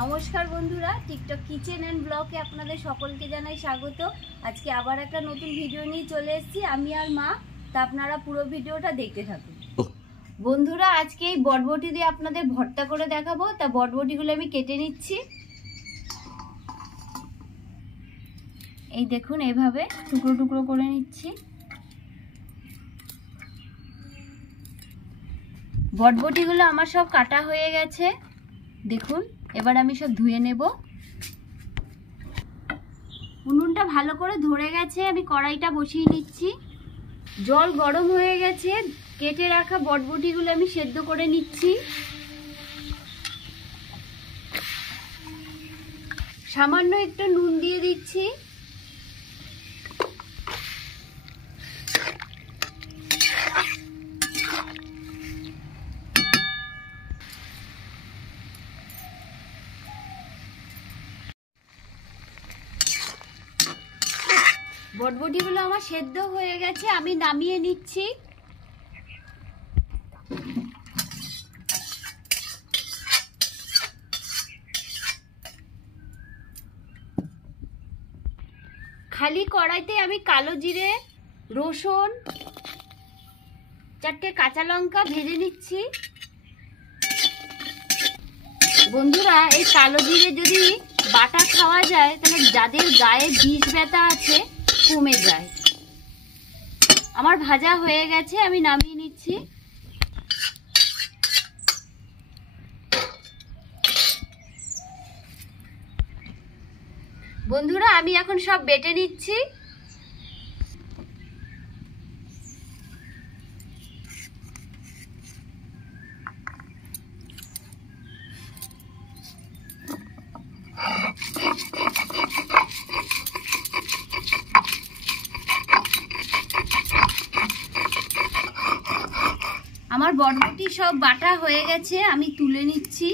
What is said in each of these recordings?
নমস্কার বন্ধুরা, TikTok kitchen and ব্লগে আপনাদের সকলকে জানাই স্বাগত। আজকে আবার একটা নতুন ভিডিও নিয়ে চলে এসেছি আমি আর মা। তা আপনারা পুরো ভিডিওটা দেখতে থাকুন। বন্ধুরা, আজকে এই বটবটি দিয়ে আপনাদের ভর্তা করে দেখাবো। তা বটবটিগুলো আমি কেটে নিচ্ছি। এই দেখুন, এইভাবে টুকরো টুকরো করে নিচ্ছি। বটবটিগুলো আমার সব কাটা হয়ে গেছে, দেখুন। এবার আমি সব ধুয়ে নেব। উনুনটা ভালো করে ধরে গেছে, আমি কড়াইটা বসিয়ে নিচ্ছি। জল গরম হয়ে গেছে, কেটে রাখা বটবটিগুলো আমি সেদ্ধ করে নিচ্ছি। সামান্য একটু নুন দিয়ে দিচ্ছি। বটবটিগুলো আমার সেদ্ধ হয়ে গেছে, আমি নামিয়ে নিচ্ছি। খালি কড়াইতে আমি কালো জিরে, রসুন, 4টে কাঁচা লঙ্কা ভেজে নিচ্ছি। বন্ধুরা, এই কালো জিরে যদি বাটা খাওয়া যায় তাহলে যাদের গায়ে বিষ ব্যথা আছে কমে যায়। আমার ভাজা হয়ে গেছে, আমি নামিয়ে নিচ্ছি। বন্ধুরা, আমি এখন সব বেটে নিচ্ছি। আমার বটবটি সব বাটা হয়ে গেছে, আমি তুলে নিচ্ছি।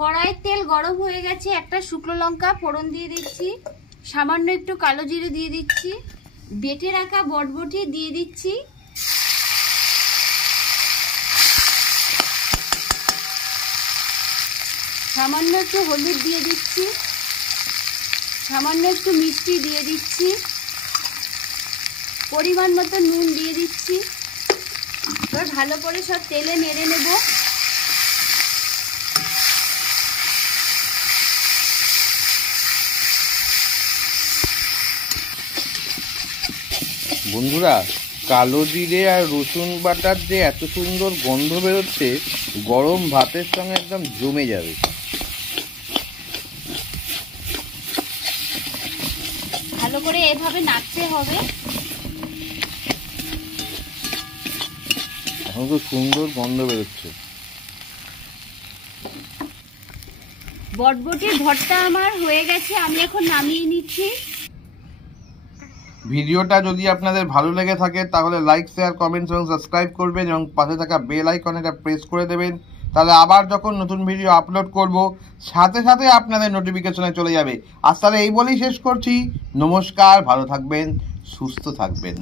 কড়াইয়ের তেল গরম হয়ে গেছে, একটা শুকনো লঙ্কা ফোড়ন দিয়ে দিচ্ছি। সামান্য একটু কালো জিরে দিয়ে দিচ্ছি। বেটে রাখা বটবটি দিয়ে দিচ্ছি। সামান্য একটু হলুদ দিয়ে দিচ্ছি। সামান্য একটু মিষ্টি দিয়ে দিচ্ছি। পরিমাণ মতো নুন দিয়ে দিচ্ছি। এবার ভালো করে সব তেলে নেড়ে নেব। বন্ধুরা, কালো জিরে আর রসুন বাটার যে এত সুন্দর গন্ধ বেরোচ্ছে, গরম ভাতের সঙ্গে একদম জমে যাবে। ভালো করে এভাবে নাড়তে হবে। এখন খুব সুন্দর গন্ধ বেরোচ্ছে। বটবটির ভর্তা আমার হয়ে গেছে, আমি এখন নামিয়ে নিচ্ছি। ভিডিওটা যদি আপনাদের ভালো লেগে থাকে তাহলে লাইক, শেয়ার, কমেন্ট এবং সাবস্ক্রাইব করবেন এবং পাশে থাকা বেল আইকনটা প্রেস করে দেবেন। তাহলে আবার যখন নতুন ভিডিও আপলোড করব সাথে সাথে আপনাদের নোটিফিকেশনে চলে যাবে। আর তাহলে এই বলেই শেষ করছি। নমস্কার, ভালো থাকবেন, সুস্থ থাকবেন।